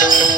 Yeah.